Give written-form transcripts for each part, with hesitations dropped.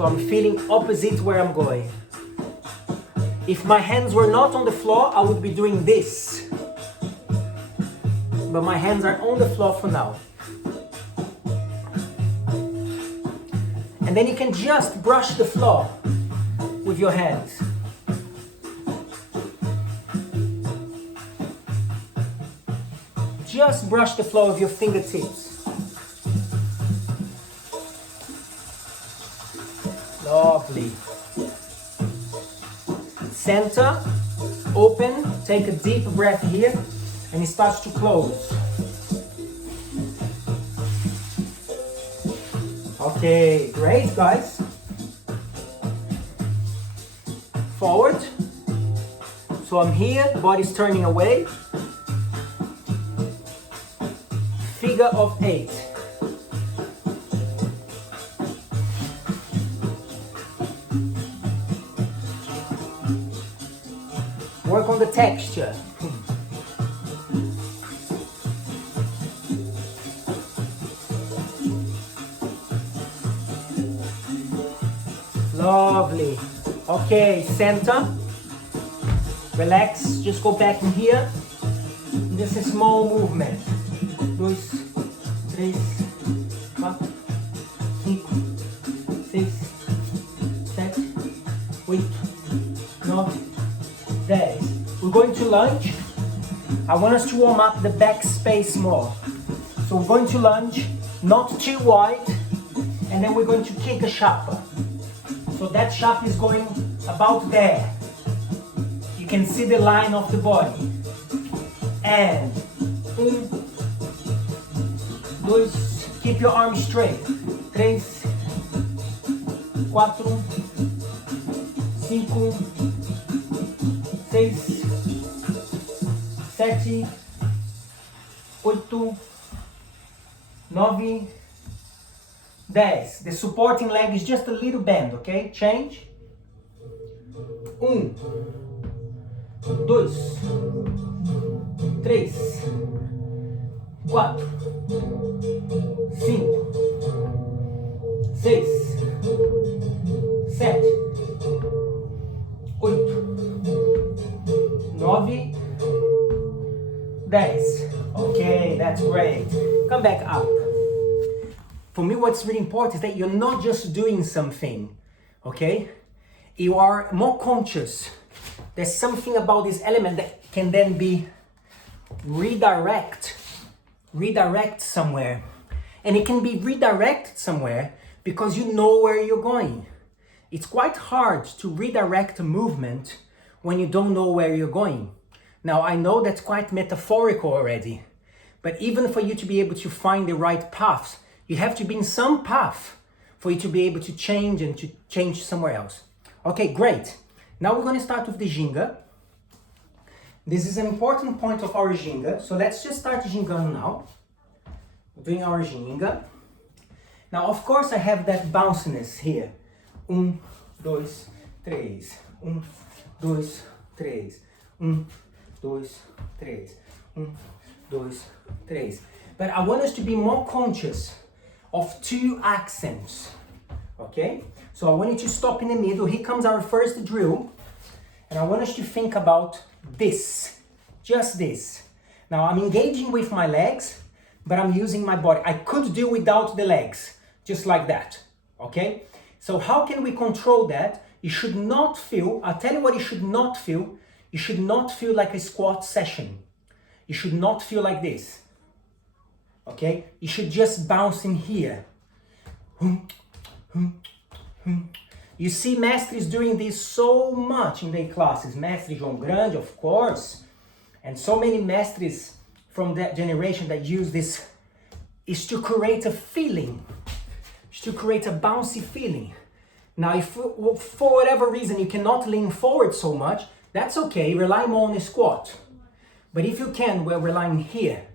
So I'm feeling opposite where I'm going. If my hands were not on the floor, I would be doing this. But my hands are on the floor for now. And then you can just brush the floor with your hands. Just brush the floor with your fingertips. Lovely. Center, open, take a deep breath here, and it starts to close. Okay, great guys. Forward. So I'm here, body's turning away. Figure of 8. Work on the texture. Lovely. Okay, center. Relax, just go back in here. Just a small movement. 2, 3, 4, 5, 6, 7, 8, 9, 10. We're going to lunge. I want us to warm up the back space more. So we're going to lunge, not too wide, and then we're going to kick a sharper. So that sharp is going about there. You can see the line of the body. And 1, 2, keep your arms straight. 3, 4, 5, 6, 7, 8, 9, 10. The supporting leg is just a little bend, okay? Change. 1, 2, 3, 4, 5, 6, 7, 8, 9, 10. Okay, that's great. Come back up. For me, what's really important is that you're not just doing something, okay? You are more conscious. There's something about this element that can then be redirect somewhere. And it can be redirected somewhere because you know where you're going. It's quite hard to redirect a movement when you don't know where you're going. Now, I know that's quite metaphorical already, but even for you to be able to find the right paths, you have to be in some path for you to be able to change and to change somewhere else. Okay, great. Now we're going to start with the ginga. This is an important point of our ginga. So let's just start gingando now. We're doing our ginga. Now, of course, I have that bounciness here. 1, 2, 3. 1, 2, 3. 1, 2, 3. 1, 2, 3. But I want us to be more conscious of 2 accents, okay? So I want you to stop in the middle. Here comes our first drill. And I want us to think about this, just this. Now I'm engaging with my legs, but I'm using my body. I could do without the legs, just like that, okay? So how can we control that? You should not feel, I'll tell you what you should not feel. You should not feel like a squat session. You should not feel like this. Okay, you should just bounce in here. You see mestres doing this so much in their classes. Mestre João Grande, of course, and so many mestres from that generation that use this, is to create a feeling, is to create a bouncy feeling. Now, if for whatever reason you cannot lean forward so much, that's okay, rely more on a squat. But if you can, we're relying here.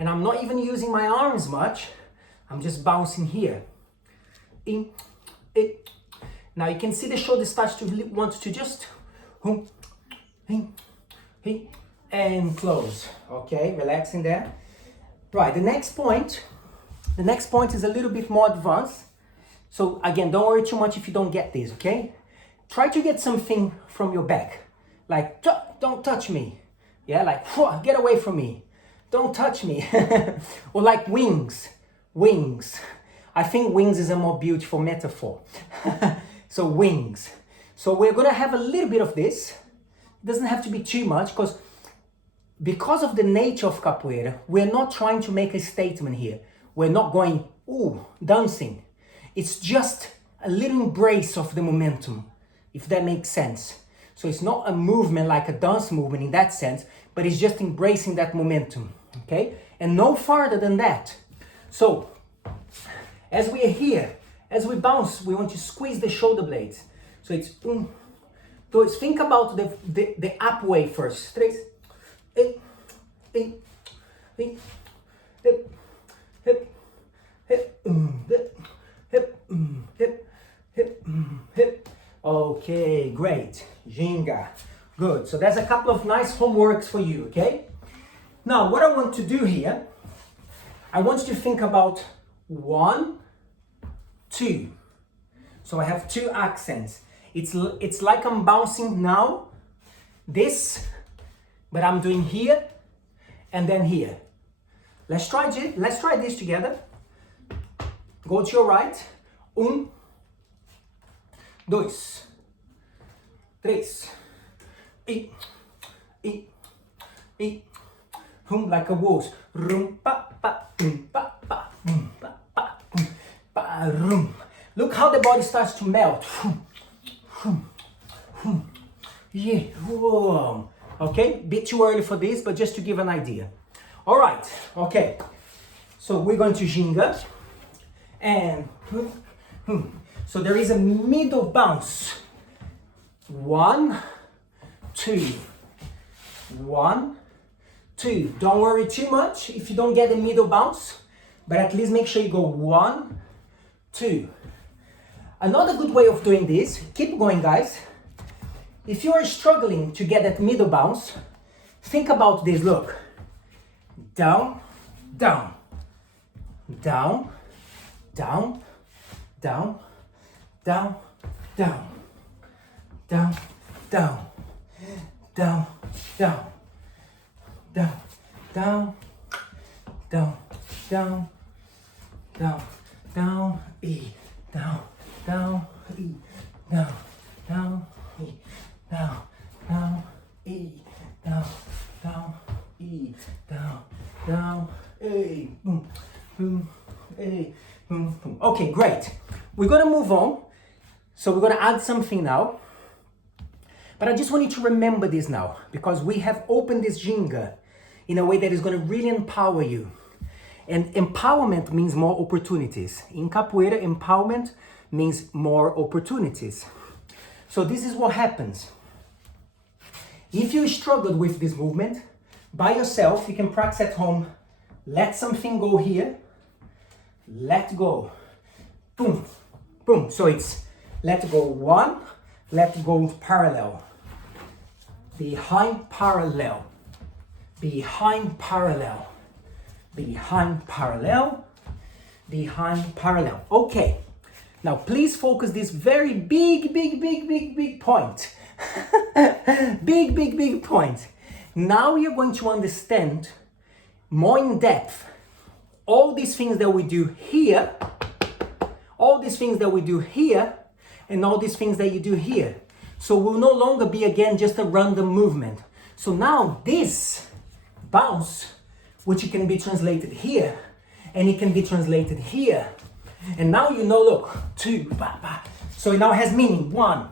And I'm not even using my arms much. I'm just bouncing here. In, it. Now you can see the shoulder starts to want to just and close. Okay, relaxing there. Right, the next point is a little bit more advanced. So again, don't worry too much if you don't get this, okay? Try to get something from your back. Like, don't touch me. Yeah, like, get away from me. Don't touch me. Or like wings. Wings. I think wings is a more beautiful metaphor. So wings. So we're gonna have a little bit of this. It doesn't have to be too much because of the nature of capoeira, we're not trying to make a statement here. We're not going, ooh, dancing. It's just a little embrace of the momentum, if that makes sense. So it's not a movement like a dance movement in that sense, but it's just embracing that momentum, okay? And no farther than that. So, as we are here, as we bounce, we want to squeeze the shoulder blades. So it's so think about the up way first. 3, 8, 8, 8, hip, hip, hip, hip, hip, hip, hip. Okay, great. Ginga. Good. So that's a couple of nice homeworks for you, okay? Now, what I want to do here, I want you to think about 1, 2. So I have 2 accents. It's like I'm bouncing now, this, but I'm doing here and then here. Let's try this together. Go to your right. 1, 2, 3, e, like a waltz. Rum pa pa pa pa pa pa pa rum. Look how the body starts to melt. Yeah. Okay, bit too early for this, but just to give an idea. All right, okay. So we're going to ginga, and so there is a middle bounce. 1, 2, 1, 2. Don't worry too much if you don't get the middle bounce, but at least make sure you go 1, 2. Another good way of doing this, keep going guys. If you are struggling to get that middle bounce, think about this, look. Down, down, down, down, down, down, down, down, down, down, down, down, down, down, down, down, down, E, down, down, E, down, down, E, down, down, E, down, down, E, down, down, A, boom, boom, A, boom, boom. Okay, great. We're gonna move on. So we're gonna add something now. But I just want you to remember this now, because we have opened this ginga in a way that is gonna really empower you. And empowerment means more opportunities. In capoeira, empowerment means more opportunities. So this is what happens. If you struggled with this movement, by yourself, you can practice at home. Let something go here. Let go. Boom, boom. So it's let go 1, let go parallel. Behind parallel. Behind parallel. Behind parallel. Behind parallel. Okay. Now please focus this very big point. big point. Now you're going to understand more in depth all these things that we do here, all these things that we do here, and all these things that you do here. So will no longer be again just a random movement. So now this bounce, which can be translated here, and it can be translated here. And now you know, look, 2, ba, ba. So it now has meaning. 1,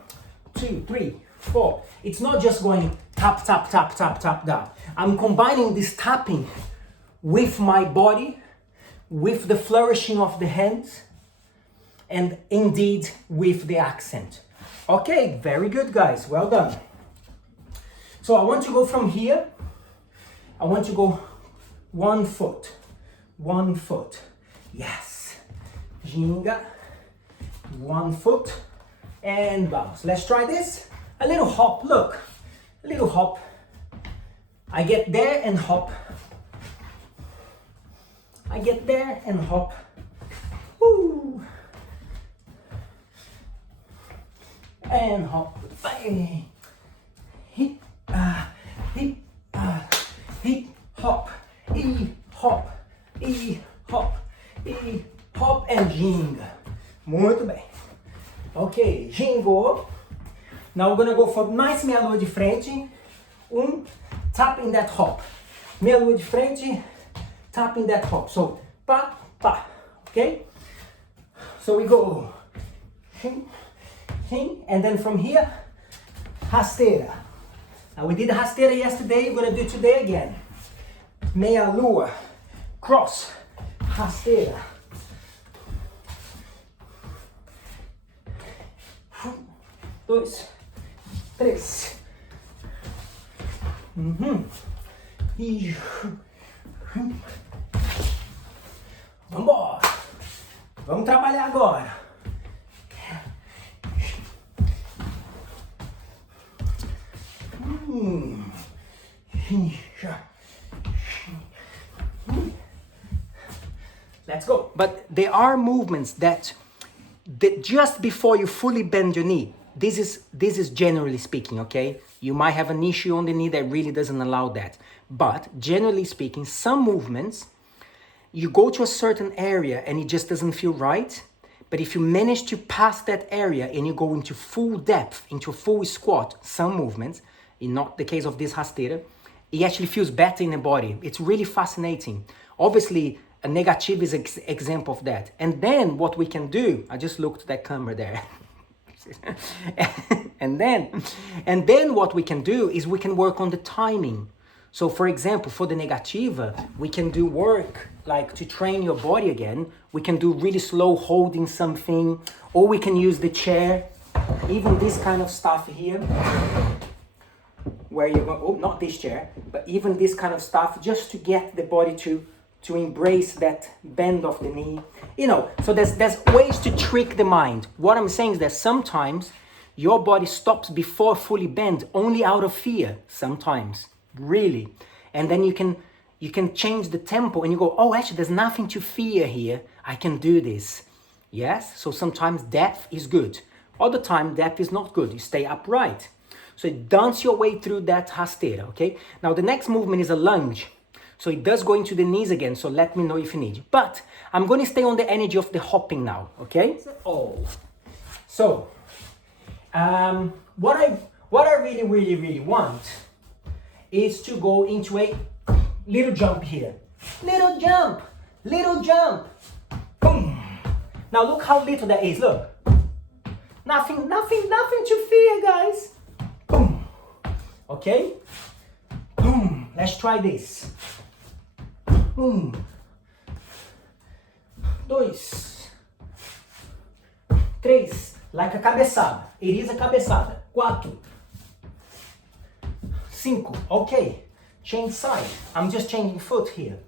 2, 3, 4. It's not just going tap, tap, tap, tap, tap, down. I'm combining this tapping with my body, with the flourishing of the hands, and indeed with the accent. Okay, very good guys, well done. So I want to go from here, I want to go 1 foot, 1 foot, yes. Ginga, 1 foot, and bounce. Let's try this. A little hop, look, a little hop. I get there and hop. I get there and hop. Woo. and hop. Hip, hip, hip, hop, hop, hop, hop, and ginga. Muito bem. Ok, gingou. Now we're gonna go for mais meia lua de frente. Tapping that hop. Meia lua de frente, tapping that hop. So, pa, pa, okay? So we go, and then from here, rasteira. Now we did rasteira yesterday, we're gonna do it today again. Meia lua, cross, rasteira. Dois, três. Vambora. Vamos trabalhar agora. Let's go. But there are movements that just before you fully bend your knee, this is generally speaking, okay? You might have an issue on the knee that really doesn't allow that. But generally speaking, some movements, you go to a certain area and it just doesn't feel right. But if you manage to pass that area and you go into full depth, into full squat, some movements, in not the case of this rasteira, it actually feels better in the body. It's really fascinating. Obviously, a negative is an example of that. And then what we can do, I just looked at that camera there. and then what we can do is we can work on the timing. So for example, for the negativa, we can do work like to train your body again. We can do really slow holding something, or we can use the chair, even this kind of stuff here, where you go, oh, not this chair, but even this kind of stuff, just to get the body to embrace that bend of the knee. You know, so there's ways to trick the mind. What I'm saying is that sometimes your body stops before fully bend only out of fear, sometimes, really. And then you can change the tempo and you go, oh, actually, there's nothing to fear here. I can do this. Yes, so sometimes depth is good. Other time, depth is not good. You stay upright. So dance your way through that rasteira, okay? Now the next movement is a lunge. So it does go into the knees again, so let me know if you need. But I'm going to stay on the energy of the hopping now, okay? So, what I really want is to go into a little jump here. Little jump, boom. Now look how little that is, look. Nothing to fear, guys. Boom, okay? Boom, let's try this. Dois, três, like a cabeçada. It is a cabeçada. 4, 5, okay. Change side. I'm just changing foot here.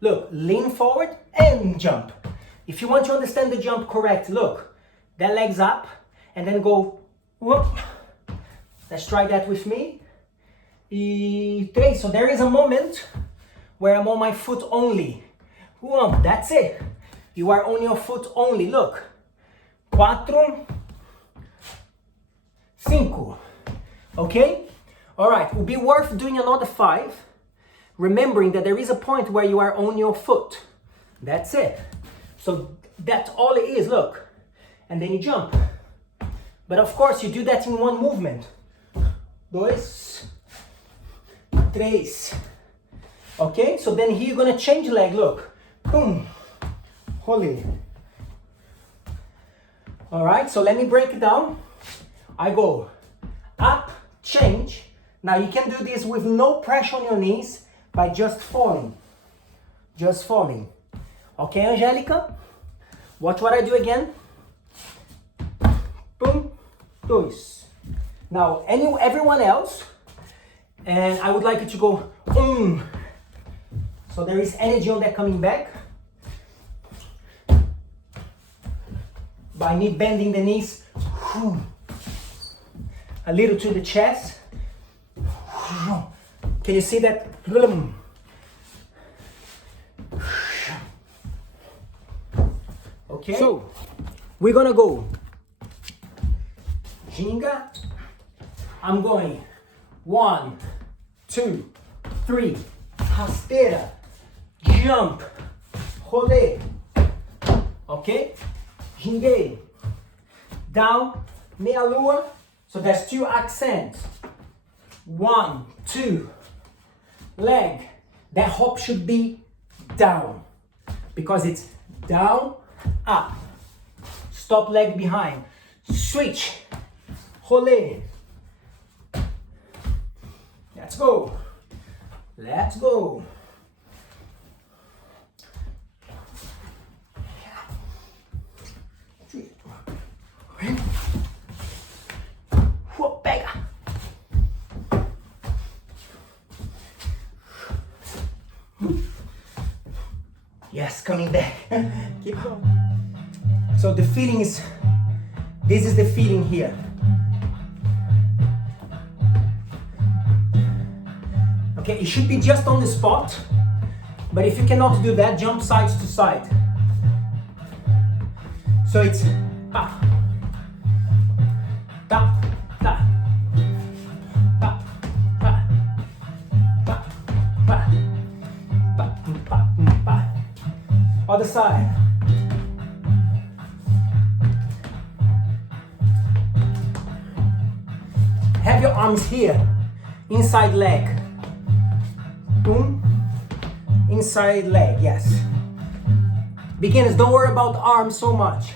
Look, lean forward and jump. If you want to understand the jump correct, look, that leg's up and then go, whoop. Let's try that with me. E 3, so there is a moment where I'm on my foot only. That's it. You are on your foot only, look. 4, 5. Okay? Alright, it will be worth doing another 5, remembering that there is a point where you are on your foot. That's it. So that's all it is, look. And then you jump. But of course, you do that in one movement. 2, 3. Okay, so then here you're gonna change leg, look. Boom. Holy. Alright, so let me break it down. I go up, change. Now you can do this with no pressure on your knees by just falling. Just falling. Okay, Angelica? Watch what I do again. Boom. 2. Now, everyone else, and I would like you to go, So there is energy on that coming back. By me bending the knees, a little to the chest. Can you see that? Okay. So, We're gonna go ginga. I'm going 1, 2, 3, rasteira, jump, rolê, okay? Ginguei, down, meia lua, so there's 2 accents. 1, 2, leg, that hop should be down, because it's down, up, stop leg behind, switch, rolê. Let's go. Let's go. Pega. Yes, coming back. Keep going. So the feeling is, this is the feeling here. Okay, it should be just on the spot, but if you cannot do that, jump side to side. So it's pa, ta, ta, pa, pa, pa, pa, pa, pa, pa. Other side. Have your arms here, inside leg. Boom, inside leg, yes. Beginners, don't worry about arms so much.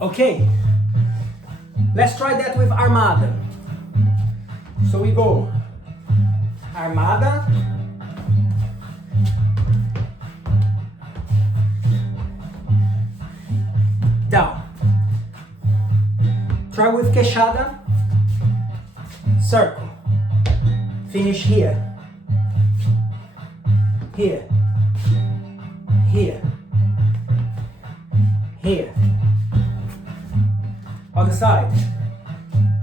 Okay, let's try that with armada. So we go armada, down. Try with queixada, circle. Finish here, here, here, here. Other side.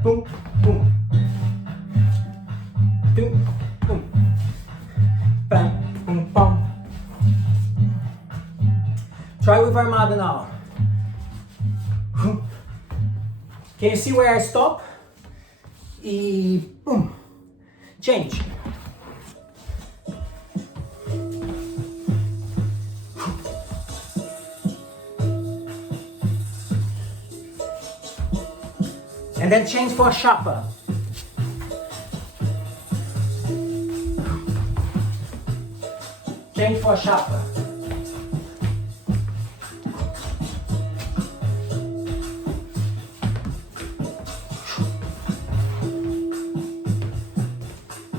Boom, boom. Boom, boom. Bam, boom, bam. Try with armada now. Can you see where I stop? E boom. Change. And then change for a chapa. Change for a chapa.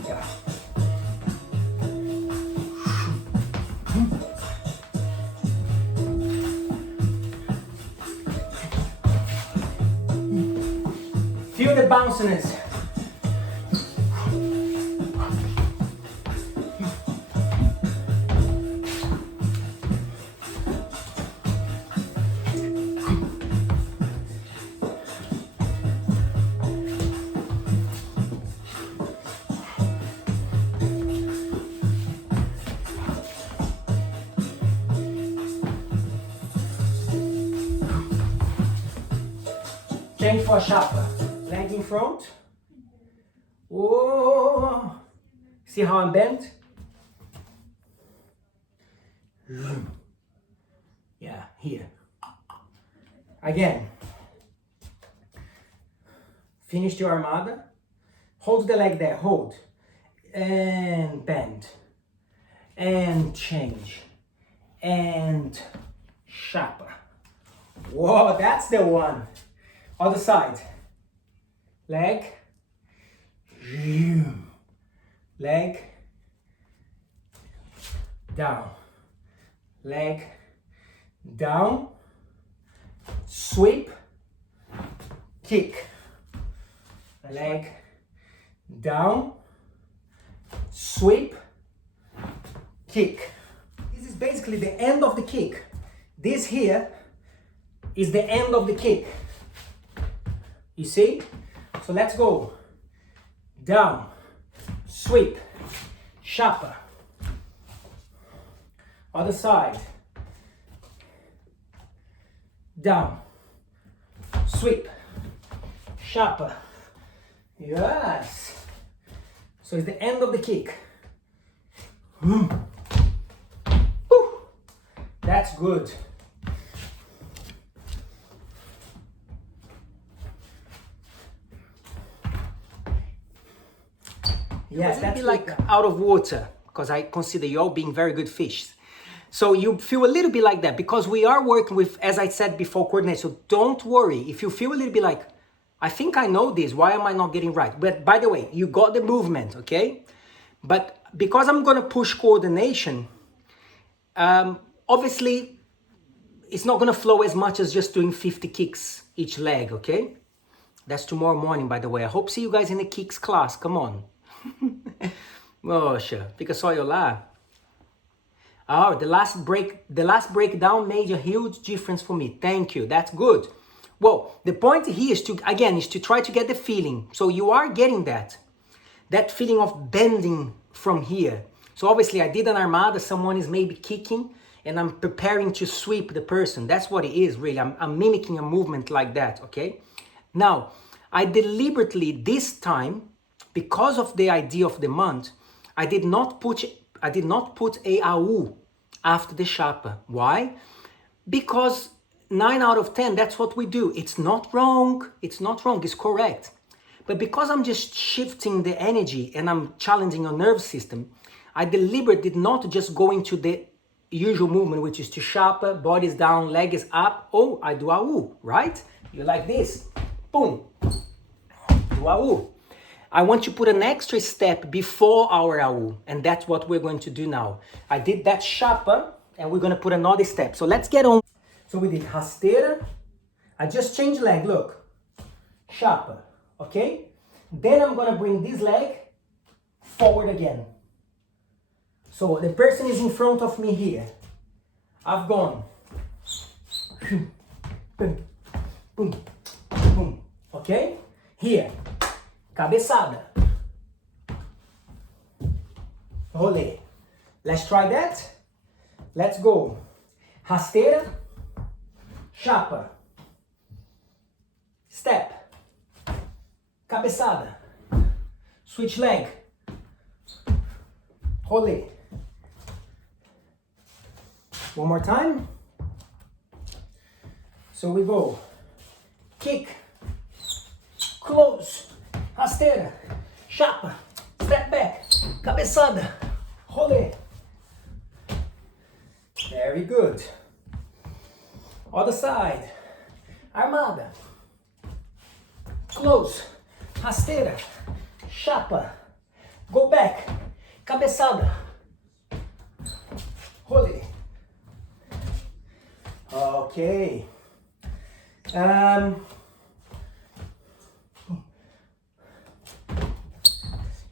Yeah. Feel the bounciness. Change for chapa. Leg in front. Oh, see how I'm bent? Yeah, here. Again. Finish your armada. Hold the leg there, hold. And bend. And change. And chapa. Whoa, that's the one. Other side. Leg. Leg. Down. Leg. Down. Sweep. Kick. Leg. Down. sweep, kick. This is basically the end of the kick. This here is the end of the kick. You see? So let's go. Down, sweep, chapa. Other side. Down, sweep, chapa. Yes. So it's the end of the kick. Woo. That's good. Yes, that's like out of water, because I consider you all being very good fish. So you feel a little bit like that, because we are working with, as I said before, coordination. So don't worry. If you feel a little bit like, I think I know this, why am I not getting right? But by the way, you got the movement, okay? But because I'm going to push coordination, obviously, it's not going to flow as much as just doing 50 kicks each leg, okay? That's tomorrow morning, by the way. I hope see you guys in the kicks class. Come on. Poxa, fica só eu lá. Oh, the last breakdown made a huge difference for me. Thank you. That's good. Well, the point here is to try to get the feeling. So you are getting that feeling of bending from here. So obviously I did an armada, someone is maybe kicking, and I'm preparing to sweep the person. That's what it is, really. I'm mimicking a movement like that, okay? Now, I deliberately, this time, because of the idea of the month, I did not put a AU after the chapa. Why? Because 9 out of 10, that's what we do. It's not wrong. It's not wrong. It's correct. But because I'm just shifting the energy and I'm challenging your nervous system, I deliberately did not just go into the usual movement, which is to chapa, body's down, leg is up. Oh, I do AU, right? You like this. Boom. Do AU. I want to put an extra step before our AU, and that's what we're going to do now. I did that chapa, and we're going to put another step. So let's get on. So we did rasteira. I just changed leg, look. Chapa, okay? Then I'm going to bring this leg forward again. So the person is in front of me here. I've gone. Boom, boom, boom. Okay? Here. Cabeçada. Rolê. Let's try that. Let's go. Rasteira. Chapa. Step. Cabeçada. Switch leg. Rolê. One more time. So we go. Kick. Close. Rasteira, chapa, step back, cabeçada, rolê. Very good. Other side. Armada. Close. Rasteira, chapa. Go back. Cabeçada. Rolê. Okay.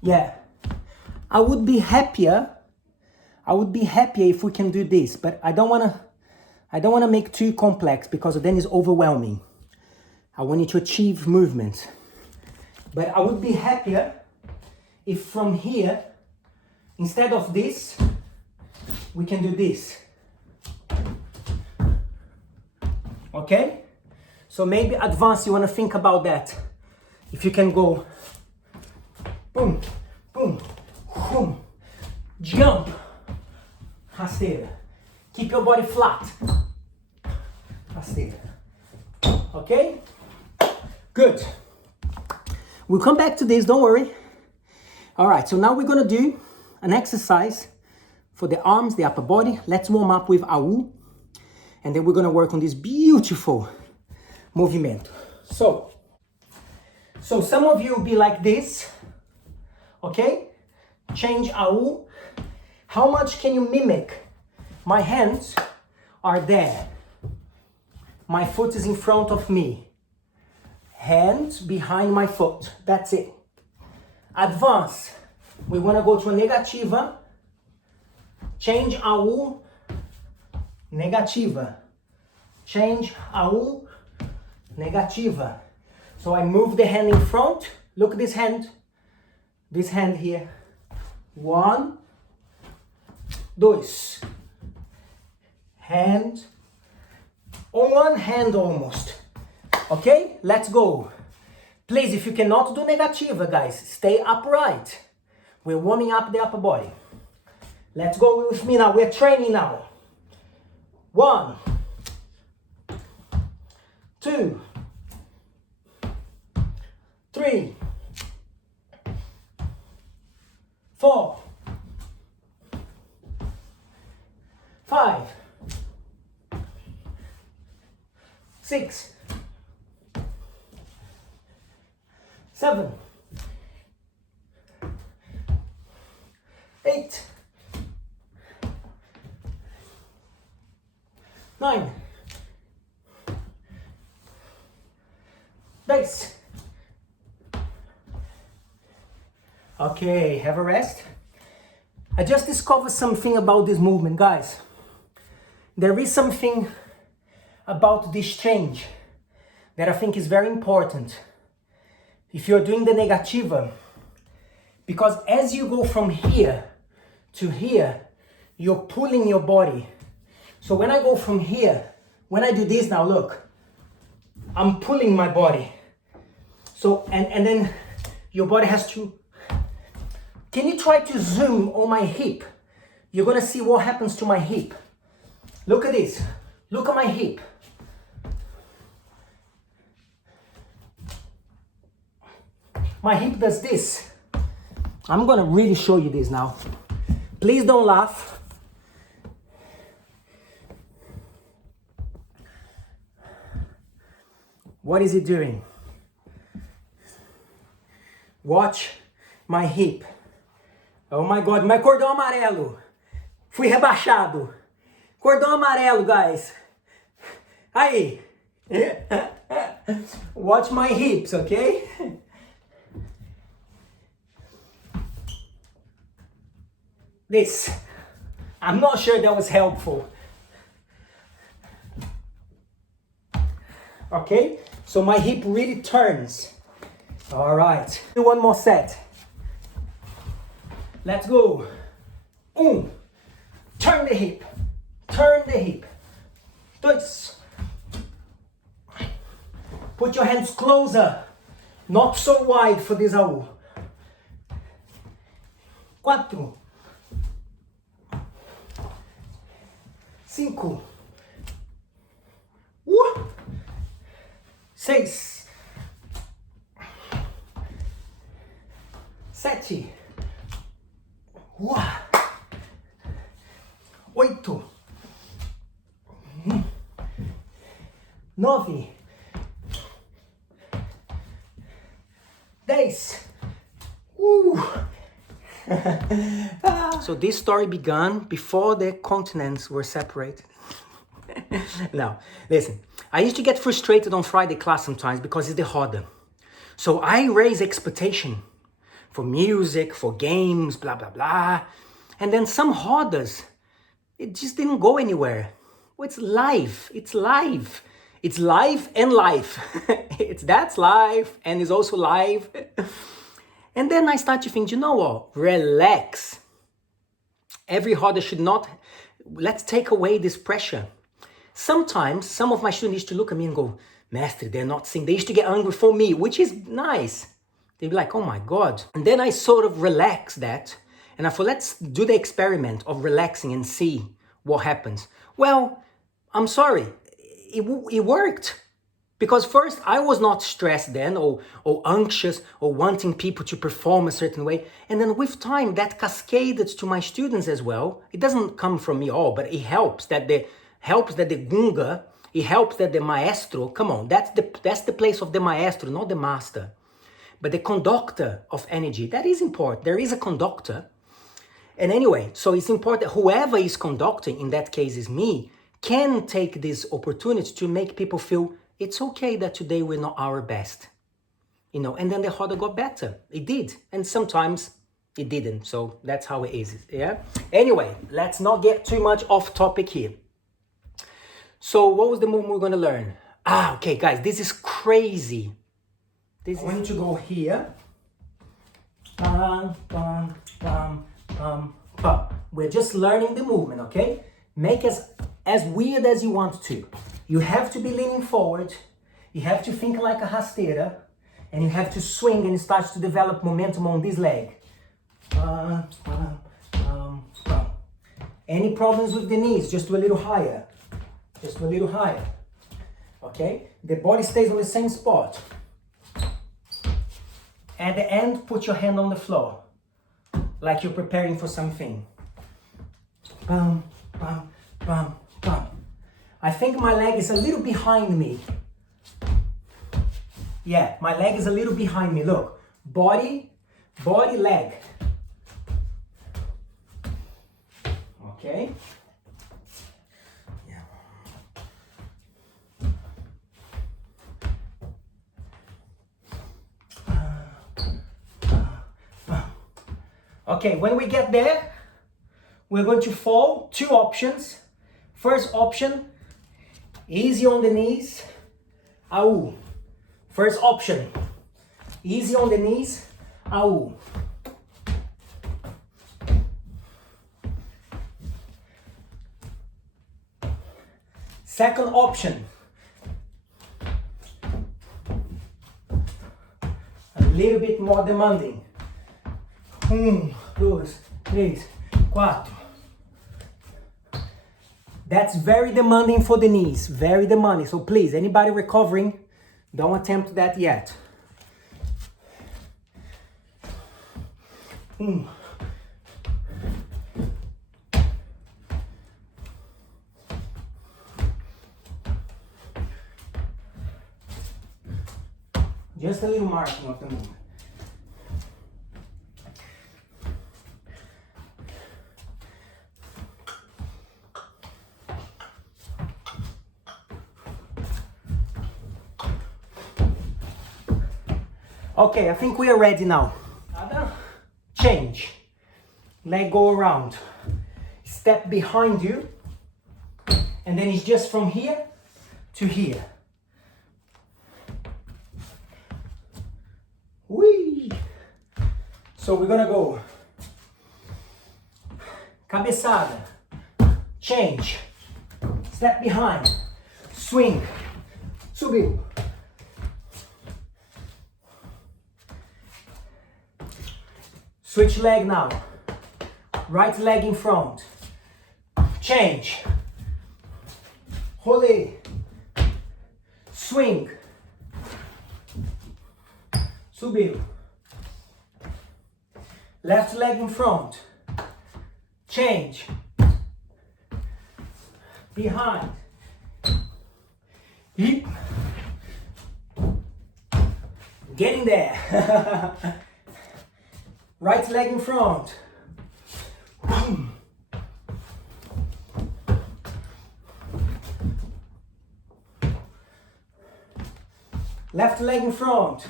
Yeah, I would be happier if we can do this, but I don't wanna make too complex, because then it's overwhelming. I want you to achieve movement. But I would be happier if from here, instead of this, we can do this. Okay? So maybe advance, you wanna think about that. If you can go boom, boom, boom, jump, rasteira. Keep your body flat. Rasteira. Okay? Good. We'll come back to this, don't worry. All right, so now we're gonna do an exercise for the arms, the upper body. Let's warm up with AU, and then we're gonna work on this beautiful movimento. So some of you will be like this. Okay? Change AU. How much can you mimic? My hands are there. My foot is in front of me. Hands behind my foot. That's it. Advance. We want to go to a negativa. Change a U, negativa. Change a U, negativa. So I move the hand in front. Look at this hand here. 1, 2. Hand, on one hand almost. Okay, let's go. Please, if you cannot do negativa, guys, stay upright. We're warming up the upper body. Let's go with me now. We're training now. 1, 2, 3, 4, 5, 6, 7, 8, 9, 10. Okay, have a rest. I just discovered something about this movement, guys. There is something about this change that I think is very important if you're doing the negativa, because as you go from here to here, you're pulling your body. So when I go from here, when I do this now, look, I'm pulling my body. So, and then your body has to, can you try to zoom on my hip? You're gonna see what happens to my hip. Look at this, look at my hip. My hip does this. I'm gonna really show you this now. Please don't laugh. What is it doing? Watch my hip. Oh my God, my cordão amarelo. Fui rebaixado. Cordão amarelo, guys. Aí. Watch my hips, okay? This. I'm not sure that was helpful. Okay, so my hip really turns. All right, do one more set. Let's go. Turn the hip. Turn the hip. 2. Put your hands closer. Not so wide for this AU. 4. 5. 6. 7. 8. 9. 10. So this story began before the continents were separated. Now, listen, I used to get frustrated on Friday class sometimes because it's the roda. So I raise expectation for music, for games, blah, blah, blah. And then some rodas, it just didn't go anywhere. Well, it's live. It's live. It's live and life. That's live and it's also live. And then I start to think, you know what? Relax. Every roda should not, let's take away this pressure. Sometimes some of my students used to look at me and go, Mestre, they're not singing. They used to get angry for me, which is nice. They'd be like, oh my God. And then I sort of relaxed that. And I thought, let's do the experiment of relaxing and see what happens. Well, I'm sorry, it worked. Because first, I was not stressed then or anxious or wanting people to perform a certain way. And then with time, that cascaded to my students as well. It doesn't come from me all, but it helps that the gunga, it helps that the maestro, come on, that's the place of the maestro, not the master. But the conductor of energy, that is important. There is a conductor. And anyway, so it's important that whoever is conducting, in that case is me, can take this opportunity to make people feel it's okay that today we're not our best. And then the roda got better. It did. And sometimes It didn't, so that's how it is, yeah? Anyway, let's not get too much off topic here. So what was the movement we're gonna learn? Okay, guys, this is crazy. I want you to go here. Bum, bum, bum, bum, bum. We're just learning the movement, okay? Make it as weird as you want to. You have to be leaning forward. You have to think like a rasteira. And you have to swing and start to develop momentum on this leg. Bum, bum, bum, bum. Any problems with the knees? Just do a little higher. Just a little higher. Okay? The body stays on the same spot. At the end, put your hand on the floor, like you're preparing for something. Bum, bum, bum, bum. I think my leg is a little behind me. Yeah, my leg is a little behind me. Look, body, leg. Okay. Okay, when we get there, we're going to fall. Two options. First option, easy on the knees. Au. First option, easy on the knees. Au. Second option, a little bit more demanding. 1, 2, 3, 4. That's very demanding for the knees, very demanding. So please, anybody recovering, don't attempt that yet. Just a little marking of the movement. Okay, I think we are ready now. Change. Leg go around. Step behind you. And then it's just from here to here. Whee! So we're gonna go. Cabeçada. Change. Step behind. Swing. Subiu. Switch leg now. Right leg in front. Change. Rolê. Swing. Subiu. Left leg in front. Change. Behind. Hip. Getting there. Right leg in front. Left leg in front.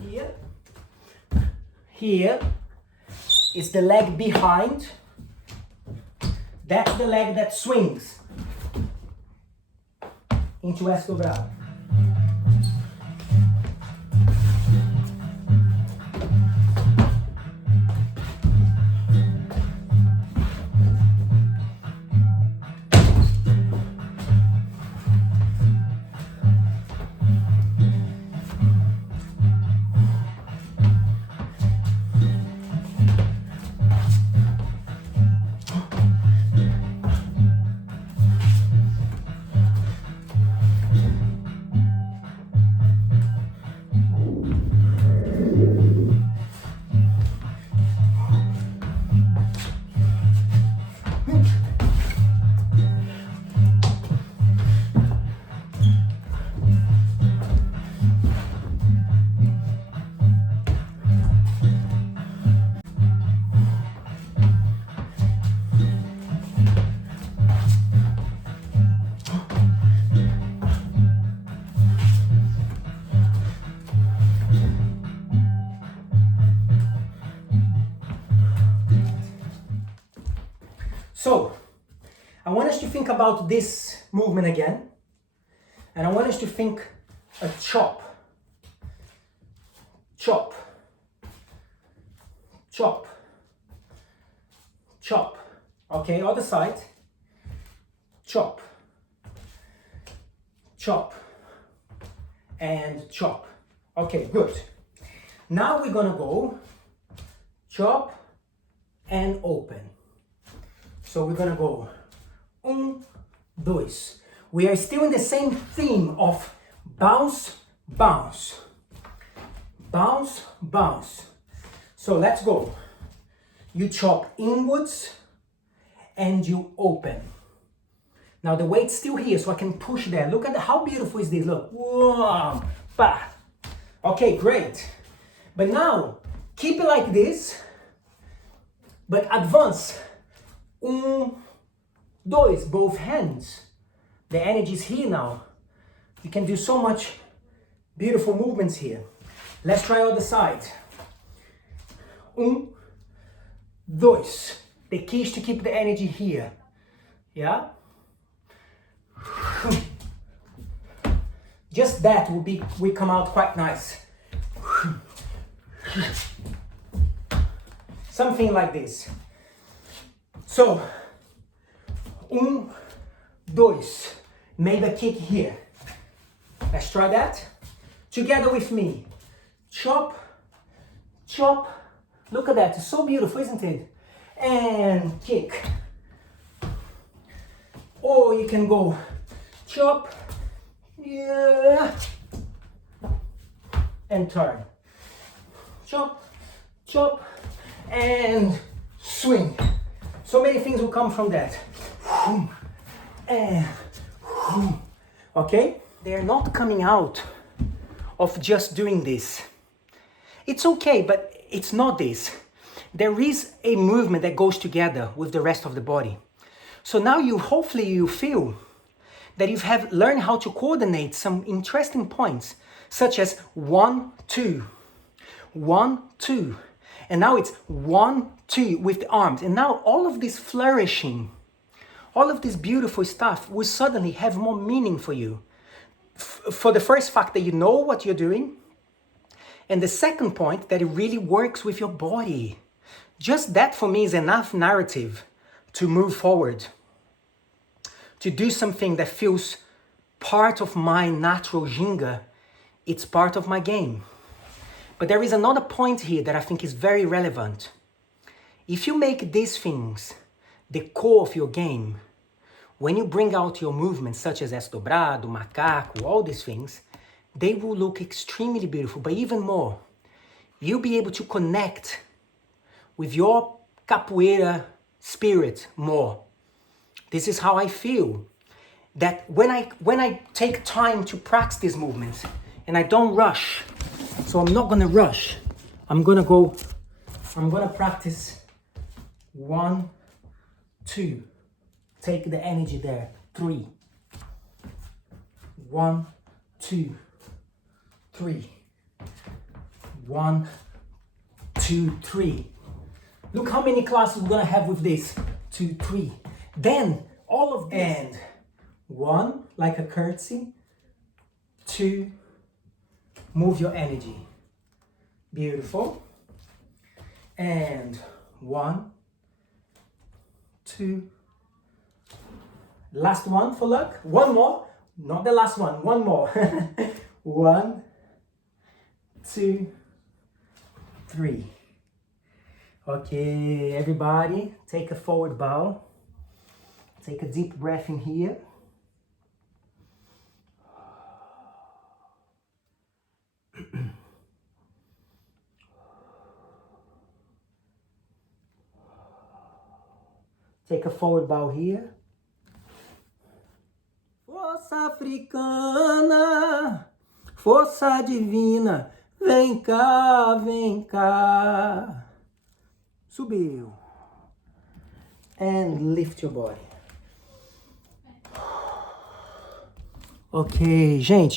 Here. Here is the leg behind. That's the leg that swings into S dobrado. So, I want us to think about this movement again. And I want us to think a chop. Chop. Chop. Chop. Okay, other side. Chop. Chop. And chop. Okay, good. Now we're gonna go chop and open. So we're gonna go 1, 2. We are still in the same theme of bounce, bounce. Bounce, bounce. So let's go. You chop inwards and you open. Now the weight's still here, so I can push there. Look at how beautiful is this, look. Whoa, bah. Okay, great. But now, keep it like this, but advance. 1, 2, both hands. The energy is here now. You can do so much beautiful movements here. Let's try other side. 1, 2. The key is to keep the energy here. Yeah? Just that will come out quite nice. Something like this. So, 1, 2. Maybe a kick here. Let's try that. Together with me. Chop, chop. Look at that, it's so beautiful, isn't it? And kick. Or you can go chop, yeah, and turn. Chop, chop, and swing. So many things will come from that. And, okay? They're not coming out of just doing this. It's okay, but it's not this. There is a movement that goes together with the rest of the body. So now hopefully you feel that you have learned how to coordinate some interesting points, such as 1, 2, 1, 2. And now it's 1, 2 with the arms. And now all of this flourishing, all of this beautiful stuff will suddenly have more meaning for you. For the first fact that you know what you're doing. And the second point, that it really works with your body. Just that for me is enough narrative to move forward. To do something that feels part of my natural ginga. It's part of my game. But there is another point here that I think is very relevant. If you make these things the core of your game, when you bring out your movements such as dobrado, macaco, all these things, they will look extremely beautiful. But even more, you'll be able to connect with your capoeira spirit more. This is how I feel. That when I take time to practice these movements and I don't rush, so I'm not gonna rush. I'm gonna practice 1, 2. Take the energy there. 3. 1, 2, 3. 1, 2, 3. Look how many classes we're gonna have with this. 2, 3. Then all of this. And 1, like a curtsy. 2, move your energy. Beautiful. And 1, 2. Last one for luck. One more. Not the last one. One more. 1, 2, 3. Okay, everybody, take a forward bow. Take a deep breath in here. Take a forward bow here. Força africana, força divina, vem cá, vem cá. Subiu. And lift your body. Ok, gente.